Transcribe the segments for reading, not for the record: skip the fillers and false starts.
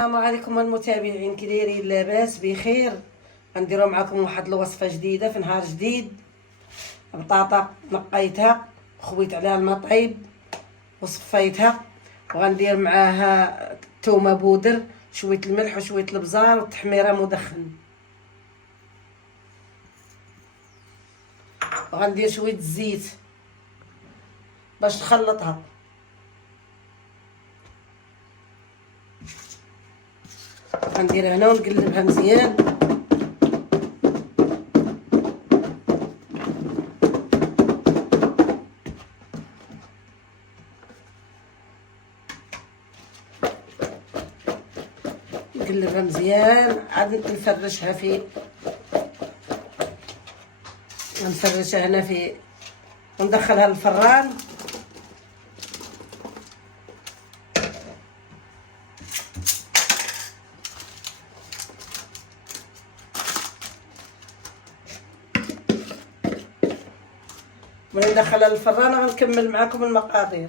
السلام عليكم المتابعين، كي دايرين؟ لاباس بخير. غنديروا معكم واحد الوصفه جديده في نهار جديد. بطاطا نقيتها خويت عليها الماء طيب وصفيتها، وغندير معاها تومه بودر، شويه الملح وشويه البزار والتحميره مدخن، وغندير شويه الزيت باش نخلطها. غنديرها هنا ونقلبها مزيان. نقلبها مزيان، عاد نفرشها نفرشها هنا وندخلها للفران. ملي ندخلها للفران غنكمل معكم المقادير.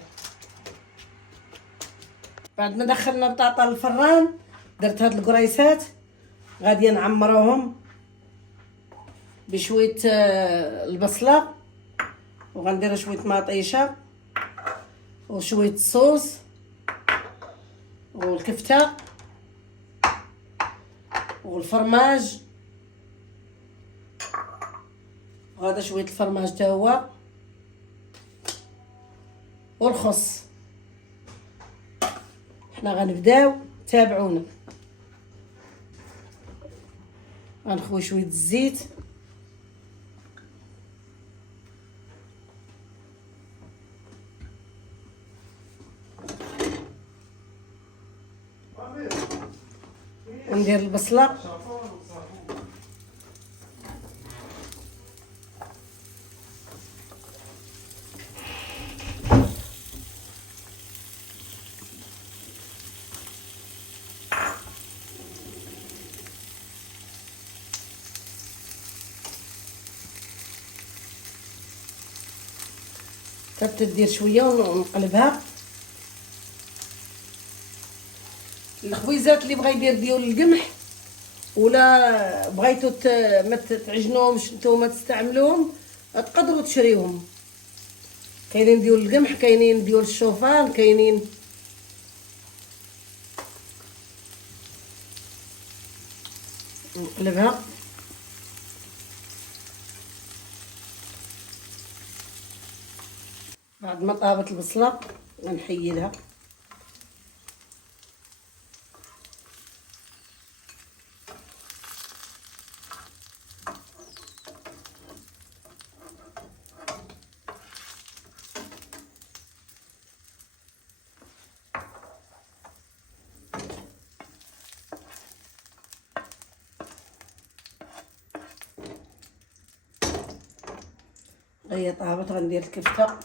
بعد ما دخلنا البطاطا للفران درت هاد القريسات، غادي نعمروهم بشويه البصله، وغندير شويه مطيشه وشويه الصوص والكفته والفرماج، وهذا شويه الفرماج تا هو والخص. حنا غنبداو، تابعونا. غنخوي شويه الزيت، وندير البصله حتى تدير شويه ونقلبها. الخويزات اللي بغا يدير ديال القمح، ولا بغيتو ما تعجنوهمش نتوما تستعملوهم، تقدروا تشريوهم. كاينين ديال القمح، كاينين ديال الشوفان، كاينين. نقلبها بعد ما طابت البصله غنحيدها. هي طابت، غندير الكفته.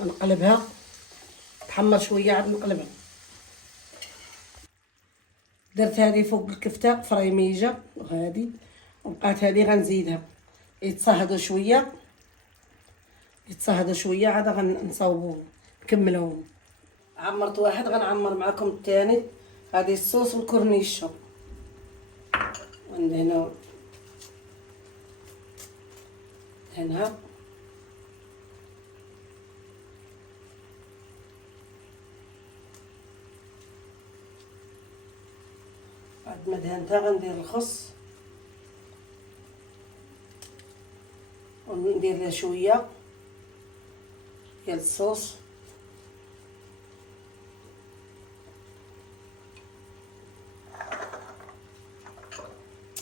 نقلبها تحمر شويه، عاد نقلبها. درت هذه فوق الكفته فريميجه، وهذه وبقات هذه غنزيدها. يتصهدوا شويه عاد غنصاوبوهم نكملوهم. عمرت واحد، غنعمر معكم الثاني. هذه الصوص والكورنيشو، وعندنا هنا بعد ما دهنتها غندير الخس وندير لها شويه ديال الصوص،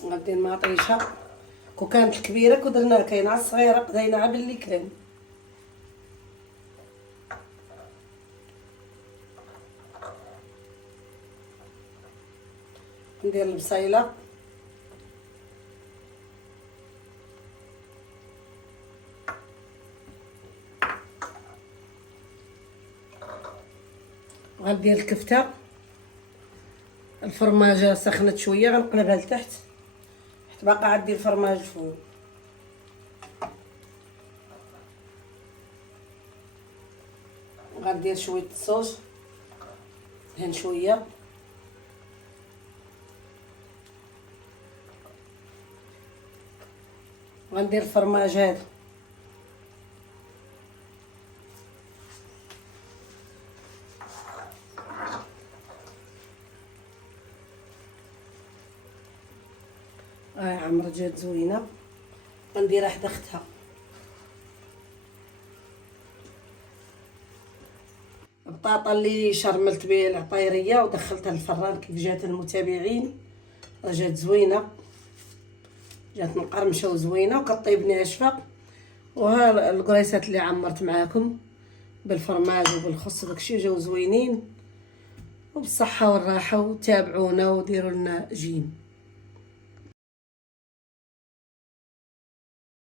غندير مطيشه كو كانت الكبيره كو درناها، كاينه الصغيره قضيناها باللي كان. ندير البصيله غندير الكفته. الفرماجه سخنت شويه غنقلبها لتحت حيت باقا عندي الفرماج الفوق. غندير شويه الصوص دهن شويه، غندير الفرماج هذا عمرت جات زوينه. غنديرها حدا اختها. البطاطا اللي شرملت بها العطيريه ودخلتها للفران كيف جات المتابعين، جات زوينه، جات مقرمشه وزوينه وكطيب ناشفه. وها القريصات اللي عمرت معاكم بالفرماج وبالخس وداكشي جاو زوينين، وبالصحه والراحه، وتابعونا وديروا لنا جيم.